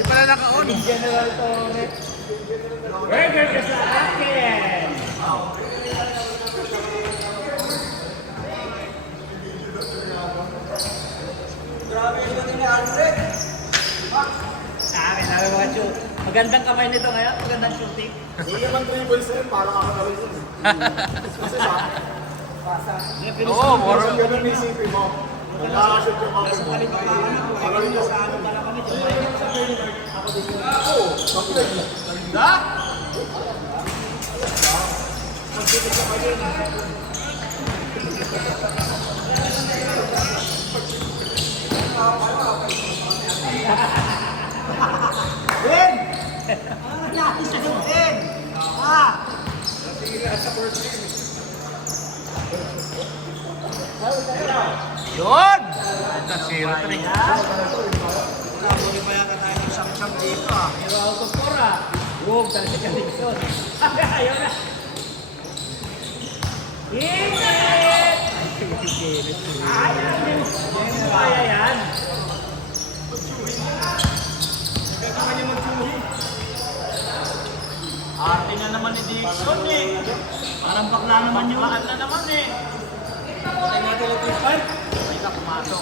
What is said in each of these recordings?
Hindi pala naka-on. General Torres. Burger ka sa akin! Grabe yung mga ni-Alfred. Akin, sabi mga shoot. Magandang kamay nito ngayon, magandang shooting. Hindi naman dribble sa'yo, parang ako gawin yun. Kasi sa akin, Oo, more. kasi ganun isipin mo. Nakakashoot yung mga mo. Magaling ka sa akin. Oo, kapit. Ganda? Ben! Ano natin sa Ben? Yun! Ito, 0-3. Nabuli pa yata tayo ng siyam-siyam dito Pero out of 4 ah. Huwag talaga ka Dixon. Ayaw na. Init! Ayaw din. Kaya yan. Arte na naman ni Dixon eh. Parang bakla naman yung bakla na naman eh. Ay natin yung Dixon. Ay na pumasok.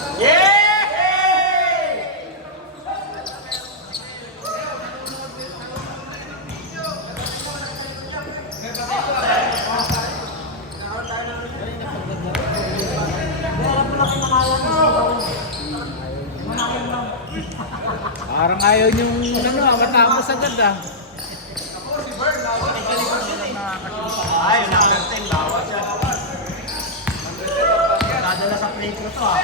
Parang ayaw niyong matapos agad ah. Ay, nakakantay. Bawat siya. Dadala sa play ko to ah.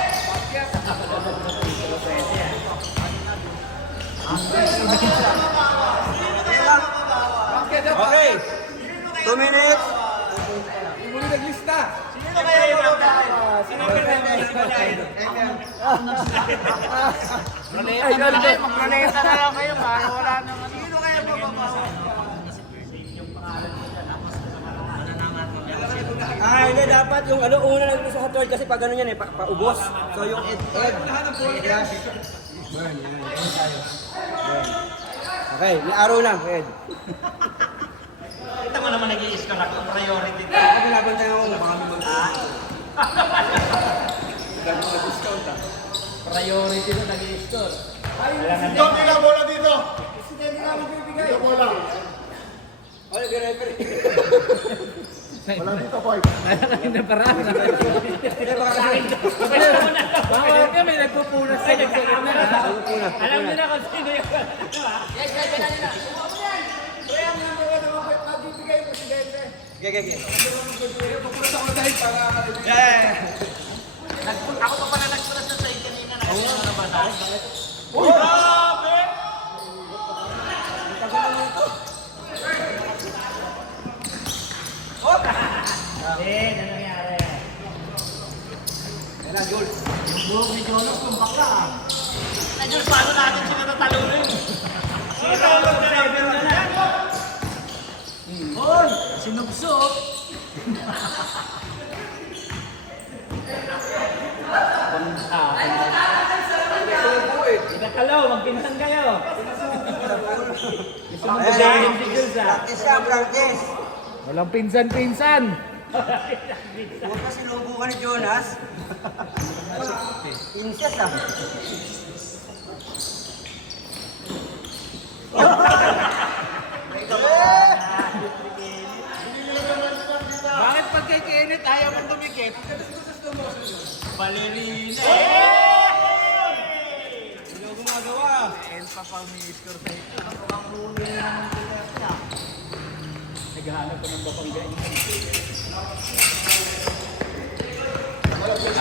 Okay. 2 minutes. Muli naglista. Sino kaya yung Sino kaya Ay, mag-planeta na lang kayo para wala naman. Sino kaya mababawa? Ah, hindi dapat yung ano una lang sa hot kasi pag ano yan eh paubos. So yung egg. Burn. Okay, may araw lang, Ed. Ito mo naman nag-i-score ako, priority. Ako laban tayo ako, baka may mag-discount ah. Priority na nag-i-score. Dito, hindi na bola dito. Hindi na magbibigay. Dito bola. Ano, referee? Wala dito, boy. Ay, na parang. Bawal ka, may nagpupunas sa Alam niyo na kung sino yung Gege. Ako pa pala nagsulat sa sa'yo kanina na kasi nabasa. Uy! Grabe! Ano nangyari? Yan na, Jules. Yung buhok ni Jonas kung bakla ah. Ay, Jules, paano natin sila natalunin? Sino ang 7 na na? Hoy! Sinubso! Ikakalaw, magpinsan kayo. Gusto mo magaling si Jules ah. Practice ka, practice. Walang pinsan-pinsan. Huwag ka sinubukan ni Jonas. Incest ah. Bakit pag kay Kenneth ayaw mong tumikit? Balerina. Sino gumagawa? El pa pang may-score sa ito. Naghahanap ko ng bapanggain.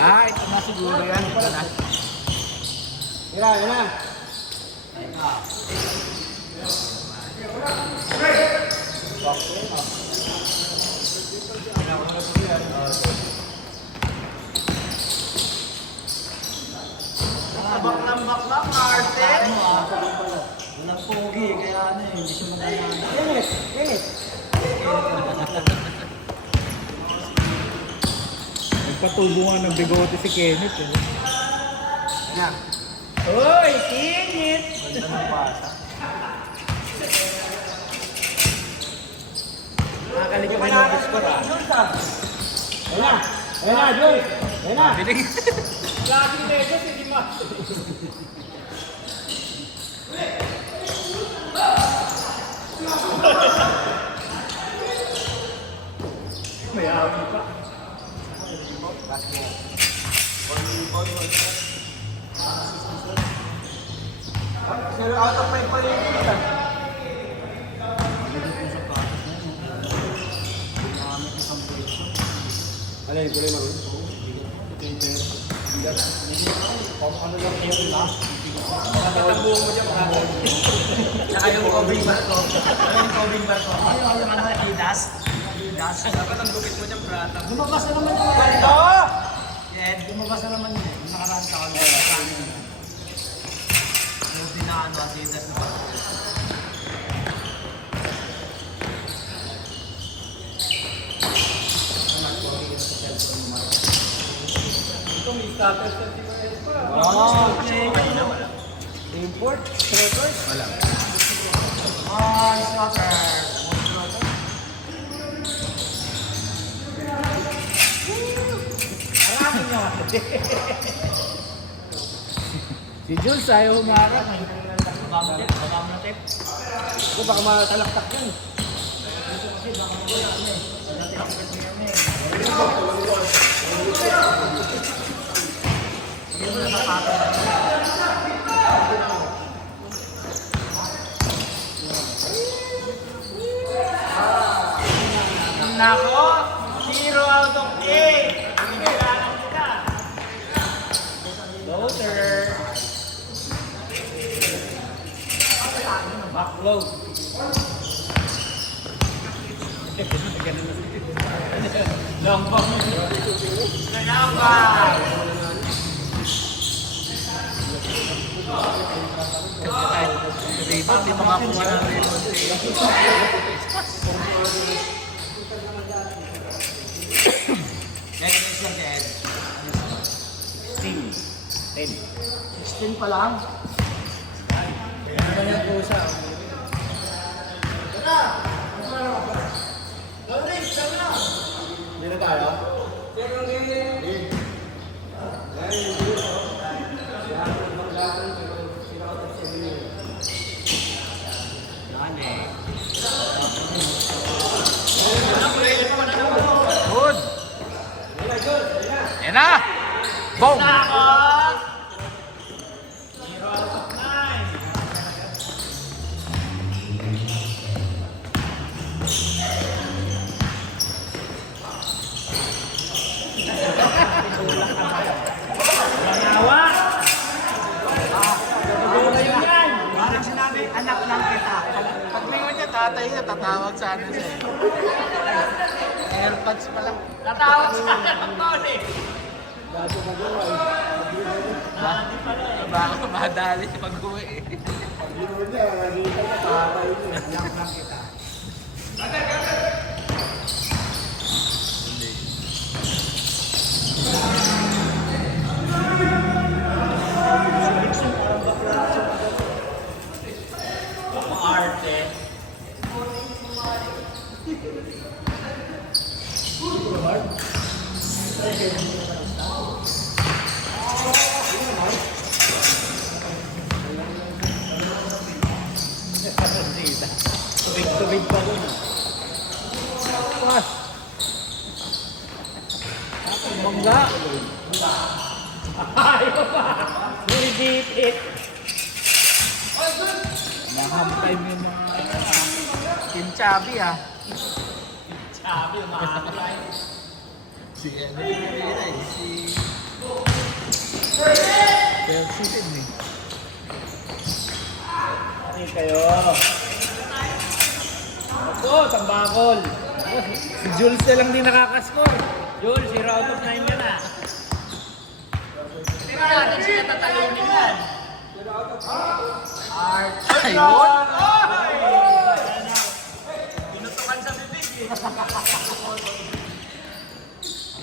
Ah, ito na siguro yan. Ito na. Tira, yan na. Baklang-baklang, Martin. Walang pogi, kaya ano eh, hindi siya magana. Init. Nagpatubo nga ng bigote si Kenneth. Eh. Yan. Uy, singit! Ganda ng pasa. Nakakalig yung mga score ah. Ayun na! Ayun na, Jules! Ayun na! Lagi ni Medyo, hindi ma. May awi pa. Pero out of 5 pa rin yun. Ano yung kulay maroon? Tatambuhan mo dyan mga. Saka yung covering bar ko. Yung covering bar ko. Yung ano, Adidas. Adidas. Dapat ang gupit mo dyan, Prata. Lumabas na naman yung mga ito! Yan, lumabas na naman yun. Yung nakaraan sa kanila. Yung pinaano, Adidas na. Ito may starter sa TMS pa. Okay. Import? Record? Wala. Soccer. Maraming nga. Si Jules ayaw humarap. Pagkamatip. Ito baka matalaktak yun. Nako! 0 out of 8! Binigyan kita. Loader. Backload. Long ball. Salamat! Dito, di makakuha ng remote. Yan yung isang Ed. 16 pa lang. Ano na yung pusa? Hindi na tayo? Good! Yan na! Boom! Nako! 0 out of 9. Manawa! Parang sinabi, anak lang kita. Pag lingon niya, tatay niya, tatawag sana siya. Airpods pa lang. Natawag sa anak ng Tony. Baka madali siya pag-uwi eh. Pag-inuwi niya, nakikita niya, tatay niya. Anak lang kita. Arte. Tubig-tubig pa dun. Pas. Mangga. Ayaw pa. Nilidipit. Nakampay mo yung mga Team Chubby ah. Sabi, umakamay. Si ano yung eh. Si... Chelsea din eh. Ano kayo? Ako, tambakol. Si Jules na lang din nakakaskor. Jules, 0 out of 9 ka na. Hindi ba natin sila tatalunin yan? Art. Ayun! Pinutukan sa bibig eh.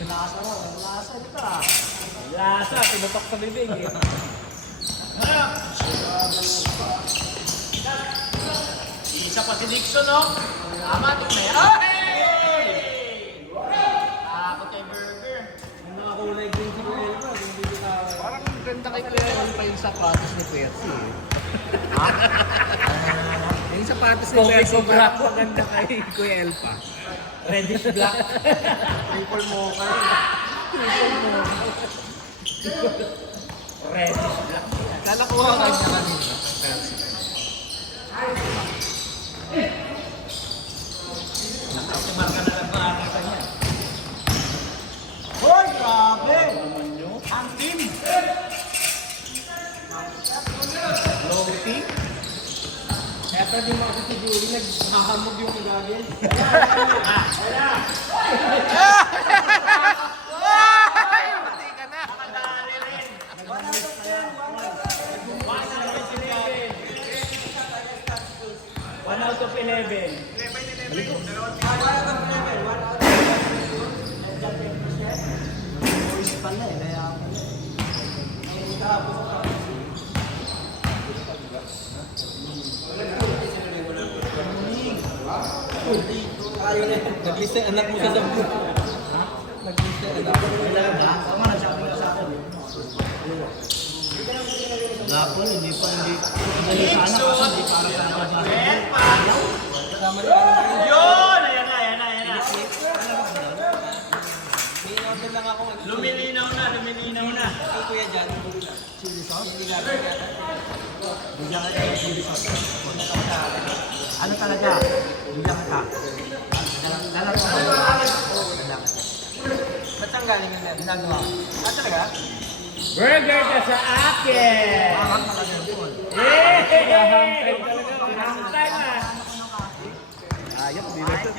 Lasa raw, lasa nito ah. Lasa, tinutok sa bibig eh. Isa pa si Dixon, no? Tama, tumay. Ay! Takot kay Burger. Yung mga kulay green si Kuya Elba, hindi ko na... Parang ganda kay Kuya pa yung sapatos ni Percy eh. Yung sapatos ni Coffee Percy, Cobra. parang maganda kay Kuya Elpa. Reddish black. Triple mocha. Reddish black. Kalakuha ka niya kanina. Percy. Nakamarka na lang ba ang kanya? Hoy, grabe! Ang team! Longty. Eto din mga si Julie, naghahamog yung gagawin. Pati ka na. Nakadali rin. 1 out of 11. Nag-list yung anak mo sa sampu. Nag-list yung anak mo. Tama na, sabi ka sa akin. Wala po, hindi pa, hindi. Dixon! Yun! Ayan na, ayan na, ayan na. Lumilinaw na, lumilinaw na. Kuya dyan. Ano talaga? Bilang ka. Dalang ka. Ba't ang galing yung ginagawa? Ah, talaga? Burger ka sa akin! Yay! Ayok, di ba ito?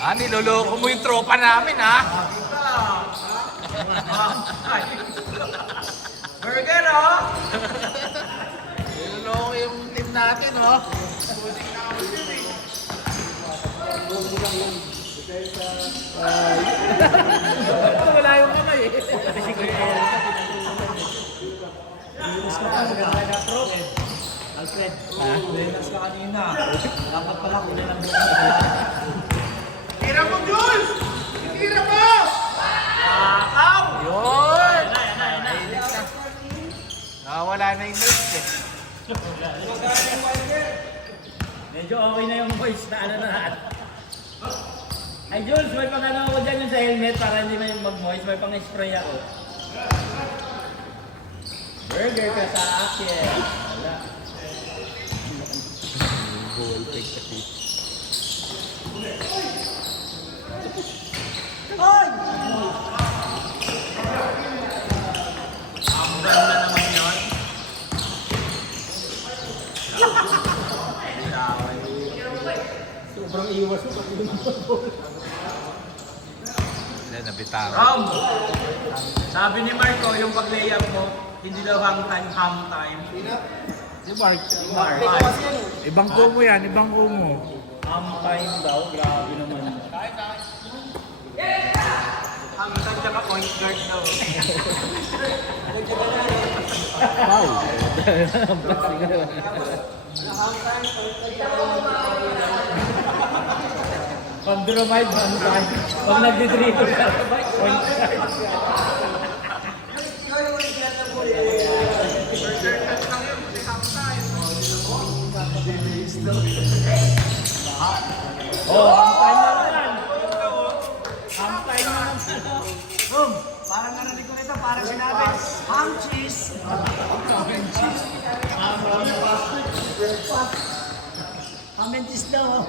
Ah, niloloko mo yung tropa namin, ha? Burger, oh! Niloloko yung team natin, oh. Wala yung kamay, eh. Kasi Kuya Elba. Alfred, Relax ka kanina. dapat pala kulay ng buka. Tira mo, Jules! Tira mo! Aw! Yun! Ayan na, ayan na, ayan na. Nakawala na yung nerves, eh. Medyo okay na yung voice na ano na. Ay Jules, may pang ano ako dyan yung sa helmet para hindi may mag-moist. May pang spray ako. Burger ka sa akin. Wala. Ang ganda naman yun. Sobrang iwas mo pag Nabitaw. Rom! Sabi ni Marco, yung pag-layup mo, hindi daw hang time. Si Mark. Mark. Ibang kumo yan, ibang kumo. time daw. Grabe naman. Hang time tsaka point guard daw. Wow. Pag dromide, one time. Pag nagdi-dribble ka, point guard. Oh, half time na naman. Half time na naman. Boom! Parang narinig ko nito, parang sinabi, ham cheese! Ham and cheese daw.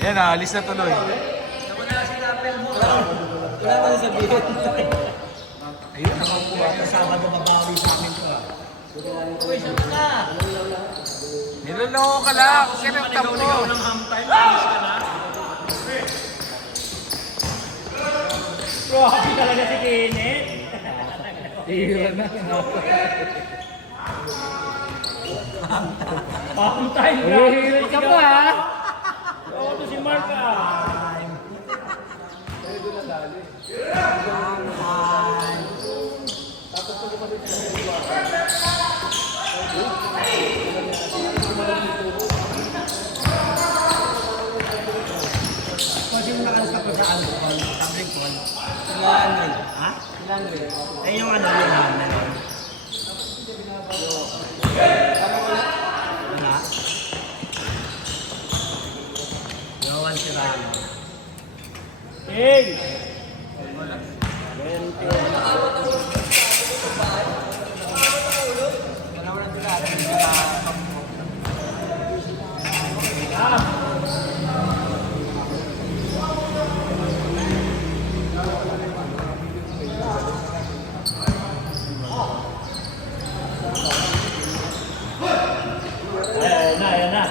Yan, alis na tuloy. Nawala si Lapel mo. Wala ba sabihin? Ayun, Nakakuha ka Sabado mabawi sa amin to. Uy, saan ka? niloloko ka lang. Kasi Kung nagtap mo. maligaw ng ham time, alis ka na. Bro, happy talaga si Kenneth. Tira na. Half time. Hihirit ka pa, ha? Oo, to si Mark ah. Kasi yung nakalas ako sa alcohol, tumbling call. Ha? Eh yung ano yun na yun. Wala? Yawan si Rano. Hey! Ayan na.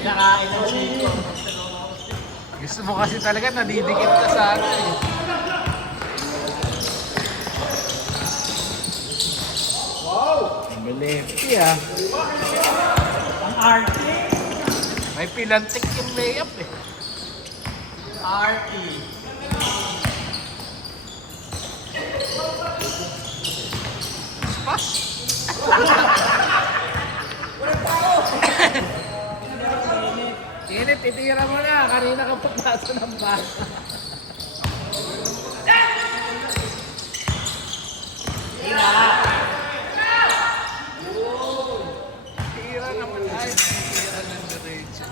Nakain ng siko. Gusto mo kasi talaga nadidikit ka sa ano eh. Lefty ah. Ang RT. May pilantik yung layup eh. RT. Pas. Init, titira mo na. Kanina ka pagpasa ng bata. Tira naman. Ay, tira ng diretso.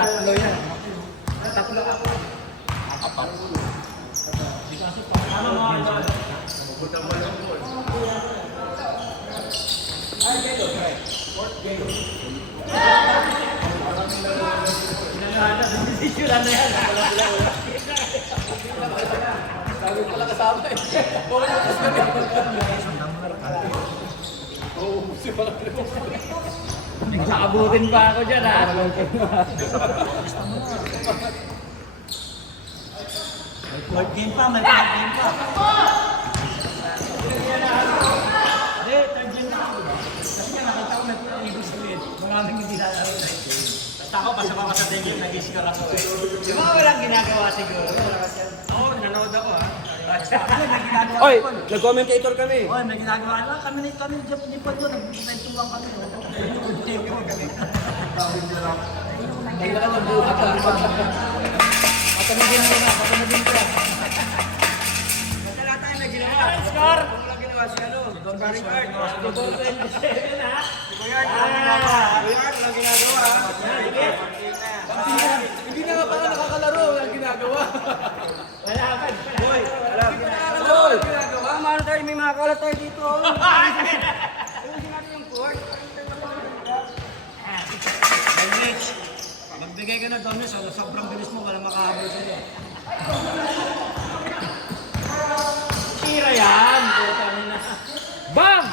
Tatlo yan. Tatlo ako. Ano mga ano? Sisisulan na yan. Sabi pala kasama eh. Nakaabutin pa ako dyan ha. May game pa, may third game pa. Hindi, third game na. Kasi nga nakita ko ibig sabihin, maraming hindi lalaro na ito. Basta ako, pasok ako sa third game, nag-isip ako. Di ba walang ginagawa siguro? Oo, nanood ako ha. Oy, nag-commentator kami. Oo, may ginagawa na. Kami ni Pod doon, nagkwentuhan kami. Ang laki ng buhat ah. Patanagin mo na, patanagin ko. Wala tayo na ginawa. Score! Wala ginawa si ano. Si Don Barricard. Si Don Barricard. Si Boyard, walang ginagawa. Boyard, walang ginagawa. Hindi na nga pala nakakalaro. Ang ginagawa. Wala pa. Boy, wala ginagawa. Oy! Ginagawa. Mano tayo, may mga kalat tayo dito. Ayusin natin yung court. Mitch, magbigay ka na doon, sobrang bilis mo, walang makahabol sa'yo. Tira yan. Putang ina. Bang!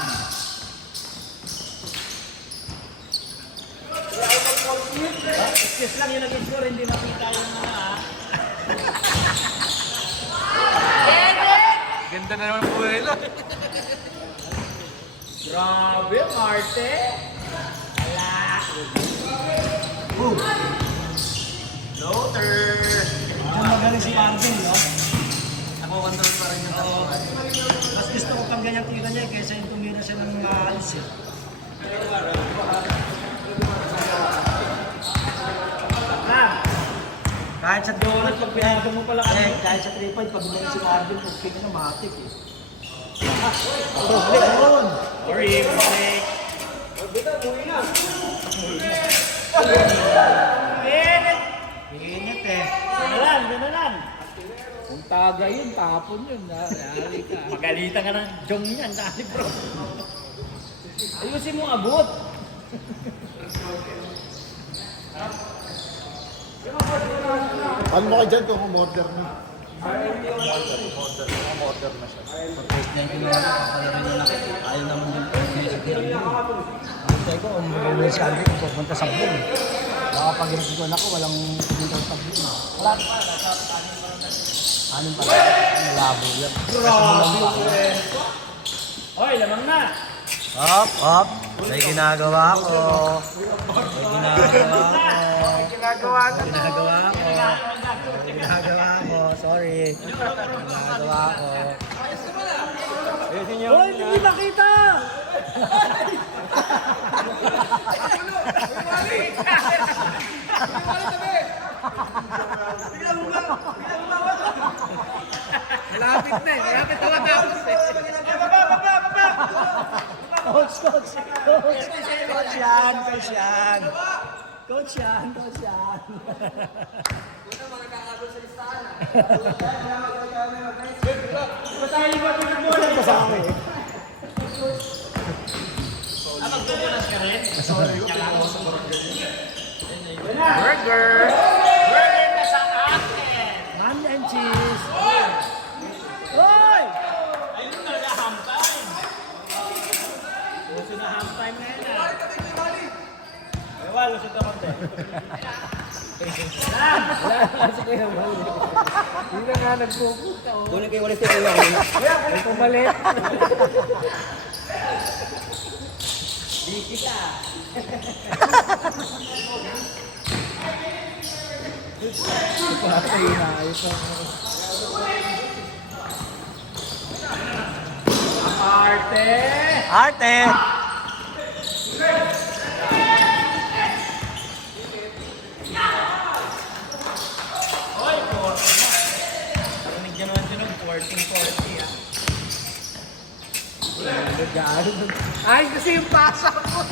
Excuse lang yung nag-score, hindi makita yung mga ha. Ganda na naman po nila. Grabe, Marte. Wala. Floater! Diyan magaling si Marvin, no? Ako control pa rin yung tapuan. Mas gusto ko pang ganyan tira niya kaysa yung tumira siya ng maalis eh. Kahit sa donut, pag pinago mo pala kami. Kahit sa 3 point, pag gumaling si Marvin, pag pick na matik eh. Doble, doon! Sorry, break. Init eh. Gana lang. Kung taga yun, tapon yun. Nari ka. Magalitan ka ng jong yan, dali bro. Ayusin mo abot. Ano mo kayo dyan kung umorder na? Ayaw naman din po music video. Antay ko, umuwi si Alvin kung pupunta sa bull. Baka pag rin ako, walang pumunta sa bull. Wala pa. Anong pala? Malabo yan. Hoy, lamang na! Hop, hop. May ginagawa ko. May ginagawa ko. May ginagawa ko. Sorry. Ginagawa ko. Hoy, hindi makita! Malapit na eh. Malapit na matapos eh. Coach yan. Coach yan. Burger! Man and cheese. Hoy! Ayun talaga, ham time. Gusto na ham time na yan ah. Ewa, lusot ako din. Kasi ko yung mali. Hindi na nga nagpupunta oh. Doon kayo walis kayo. May pumalit. Patay na. Ito. Arte! Binigyan naman siya ng 14-40 ah. Ay, kasi yung pasa ko.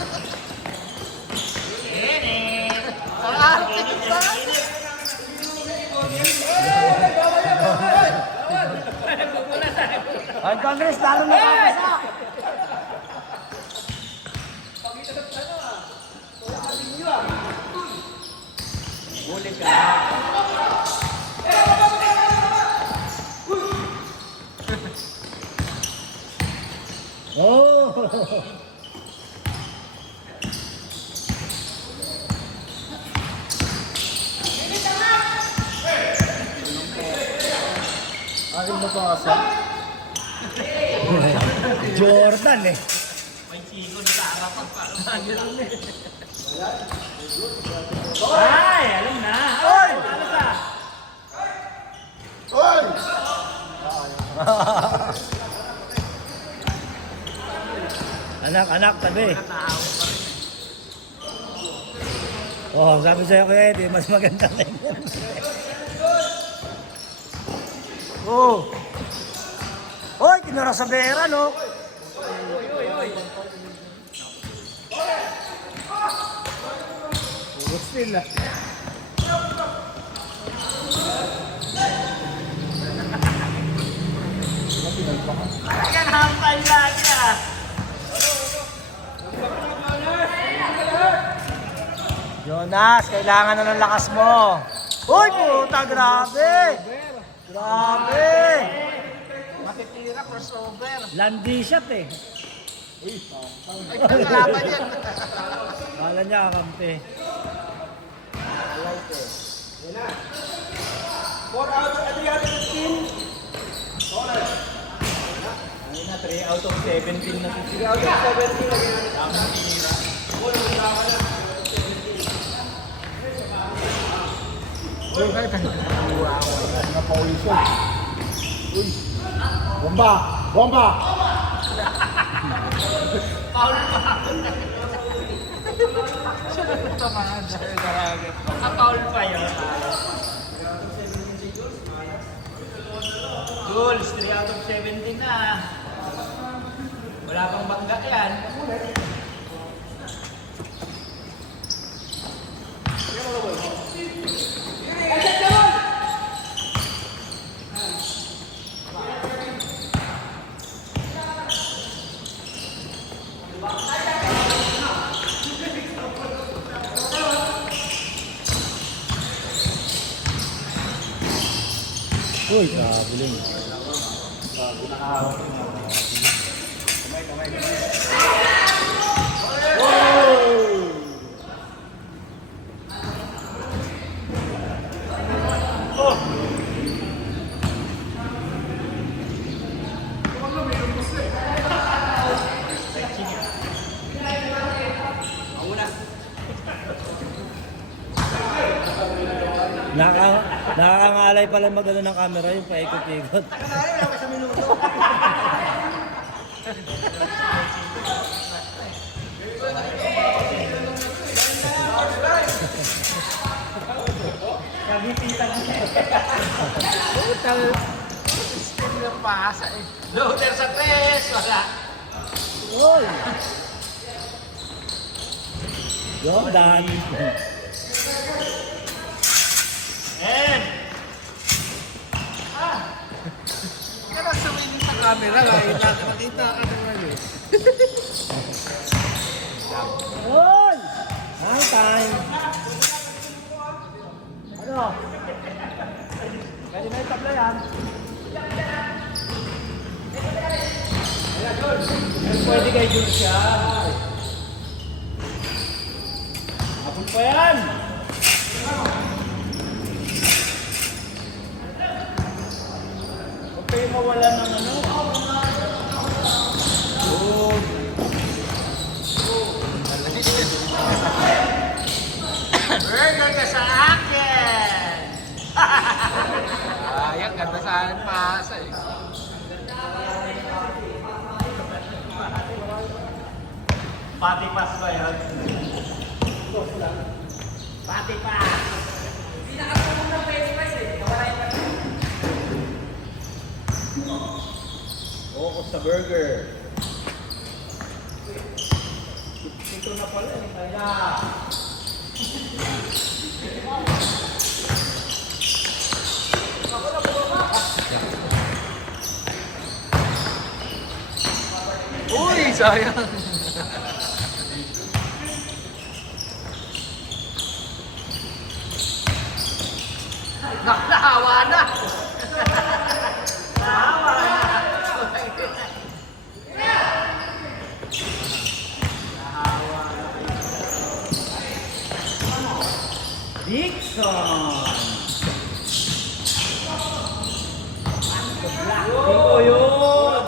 Ang Congress, lalo na kakasa. Jordan eh. May chigo na sa harapan parang nandiyan eh. Ay, alam na. Oy! Ano ka? Hoy! Anak, tabi. Oh, sabi sa'yo kuya Eddie, mas maganda na yun. Oh! Hoy, kinara sa bera, no? Puro sila. Yan, ham time lagi ah. Jonas, kailangan na ng lakas mo. Hoy, puta, grabe! Grabe! Matitira, crossover. Landi shot eh. Ay, kalaban yan. Kala niya kakampi. Ano na, 3 out of 17 na. 3 out of 17 na. Tamang tinira. Napawisan. Uy! Bomba! Bomba! Nakapaul pa yun. Jules, 3 out of 17 na. Wala pang bangga yan. Uy, kabuling. Nakakangalay pala mag-ano ng camera yung paikot-ikot. Putang. Steam ng pasa eh. Loader sa 3, wala. Uy! Jordan! Kaya sa winning sa camera, nakita ka naman eh. Uy! Hang time! Ano? Pwede na yung tabla yan. Pwede kay Jules yan. Abot pa yan! Huwag kayo mawala ng ano. Burger ka sa akin! Ayan, ganda sa akin pasa eh. Pati pass ba yan? Pati pass! Focus sa burger. Ito na pala eh. Kaya... Uy, sayang. Nakahawa na! Dixon! Ito yun!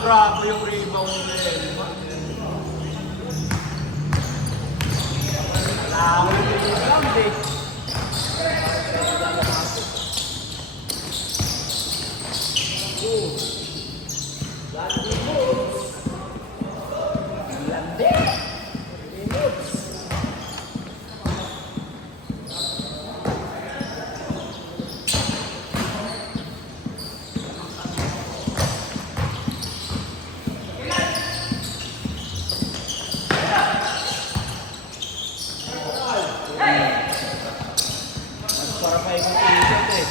Grabe yung rebound mo eh. Lawin yung rebound eh. Para pa ikot-ikot eh.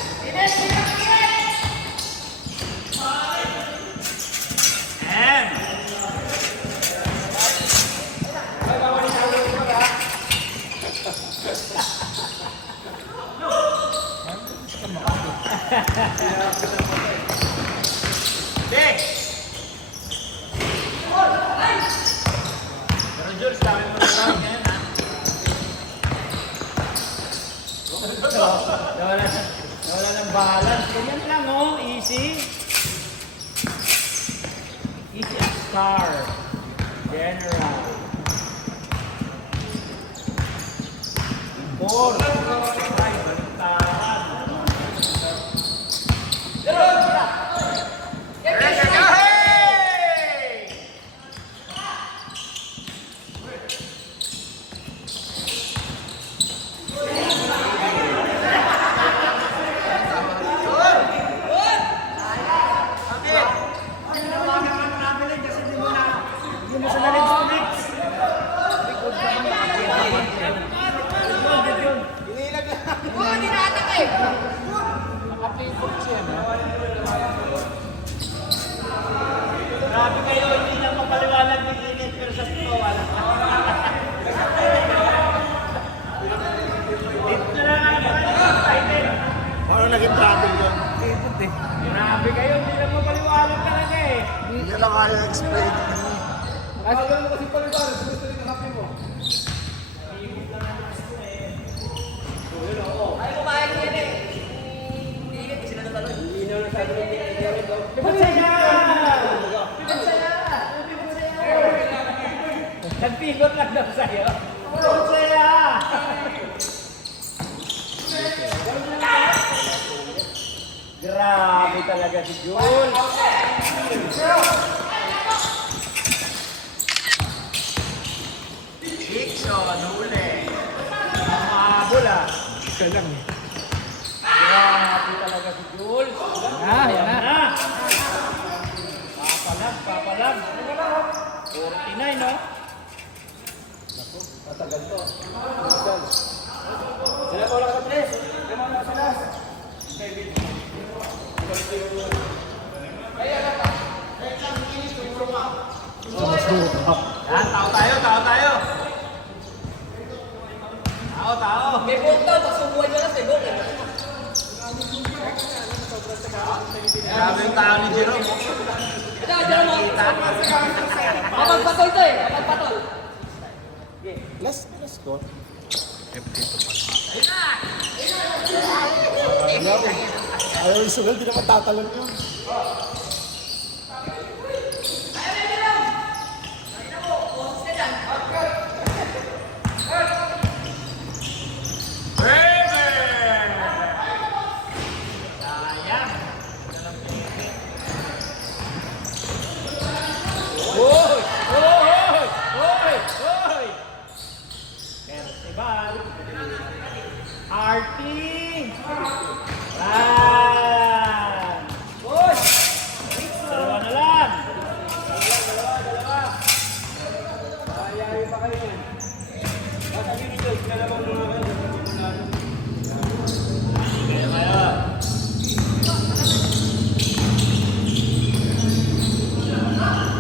Pero Jules, dami mo na lang ngayon ha. Nawala ng balance. Ganyan lang oh, easy. Easy as star. General. Import. Ay, balintaran. Gagawin mo kasi palibaran, gusto rin hanapin mo. Ay, kumain yan eh. Hindi sila natalo. Hindi na nasabi ng Eric. Pipansaya! Pipansaya! Nagpigot lang daw sa'yo. Pipansaya! Grabe talaga si Jules. Dixon, huli. Mahabol ah. Grabe talaga si Jules. Yan na. Papalag, papalag. 49, no? Matagal to. Sila ko lang ka, Tres. Sila mo lang sila. Yan, tao tayo, tao tayo. Tao, tao. May book daw, pasubuhan nyo lang sa book. Grabe yung tao ni Jerome. Ito, dyan mo. Mapagpatol to eh, mapagpatol. Let's go. Ayaw yung sugal, di naman tatalon yun. Hoy! Hoy! Hoy! Hoy! Pero si Bar. Arting! Yan! Hoy! Dalawa na lang. Ayayin pa kayo yan. Sabi ni Jules, dalawang mga kayo.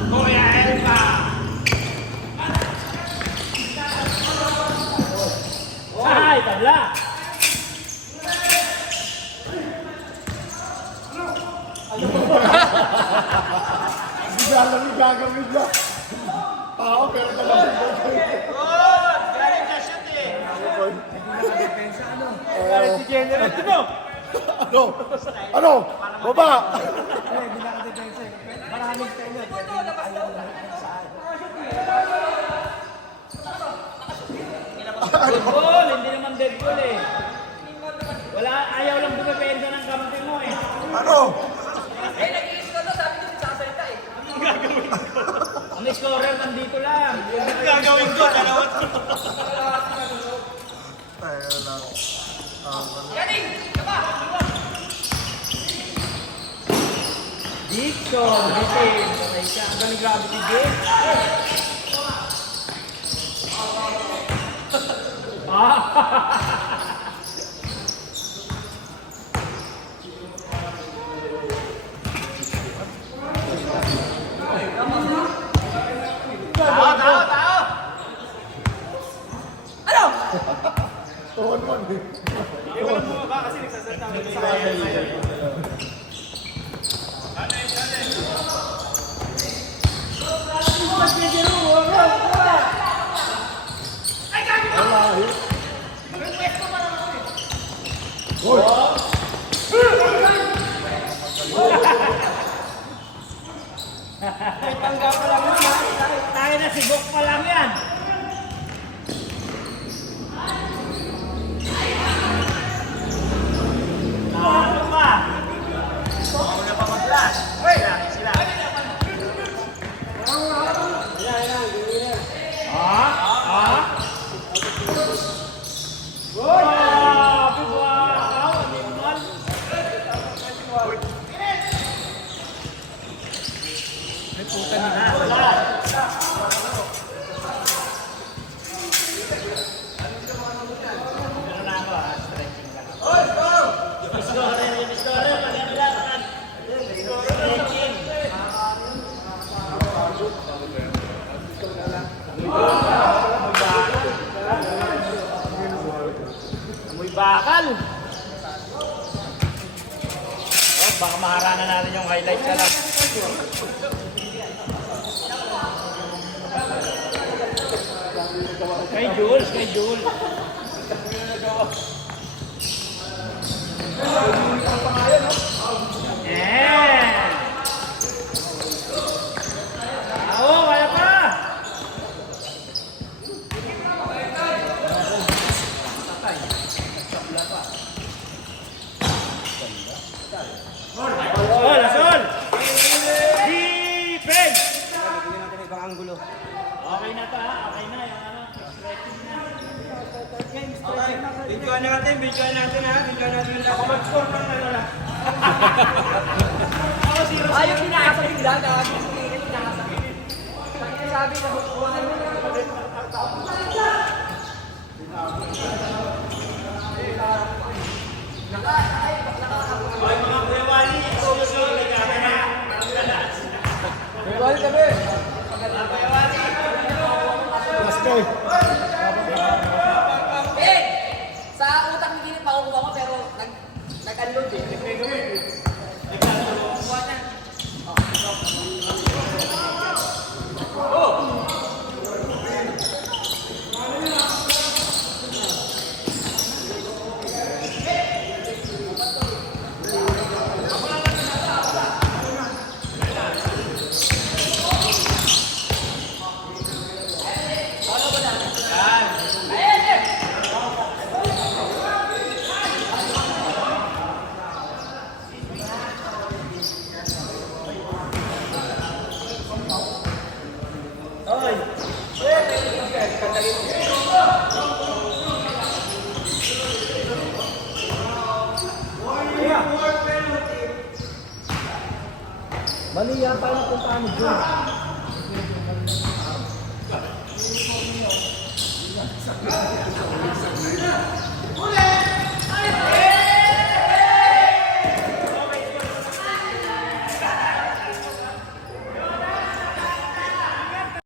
Kuya Elpa! Ay, tabla! Bigla lang yung gagawin niya. Tao, pero talagang Good! Galing ka shoot eh. Galit si General, mo! Ano? Ano? Baba! Goal! Hindi naman dead goal eh. Wala, ayaw lang bumipenda ng kampi mo eh. Ano? Eh, nag-iisip ka to, sabi nyo sasalita eh. Ang scorer nandito lang. Gagawin ko, dalawa. Tayo lang. Galing! Kaba! Dixon, bitin. Okay siya. Ang galing grabe si Jake. Tao, tao, tao. Tuhon mo. Tayo na si Bok pa lang yan. Ano pa? Una pa mag-flash. Sila, sila. Grabe, wow! Hindi naman. Ano na ako ha? Stretching lang. Scorer, scorer. Maganda lang. Stretching. Amoy bakal. Oh, baka maharana natin yung highlights na lang. Kay Jules, kay Jules. Yeah! Oo, kaya pa! Oh, lasol! Defense! Bigyan natin ibang anggulo. Okay na to ha, okay na. Yung ano, stretching na. Videoan natin ha. Videoan natin yung lahat. Mag-score lang na lang. Ayaw kinakasabing lang. Kinakasabing. Sabi na hukuhan mo na. Okay, mga Kuya Wally, susunod na camera. Balik kami. Master. Eh! Sa utang hindi na pakukuha mo pero nag-unload eh. Mali yata yung puntahan ni Jun.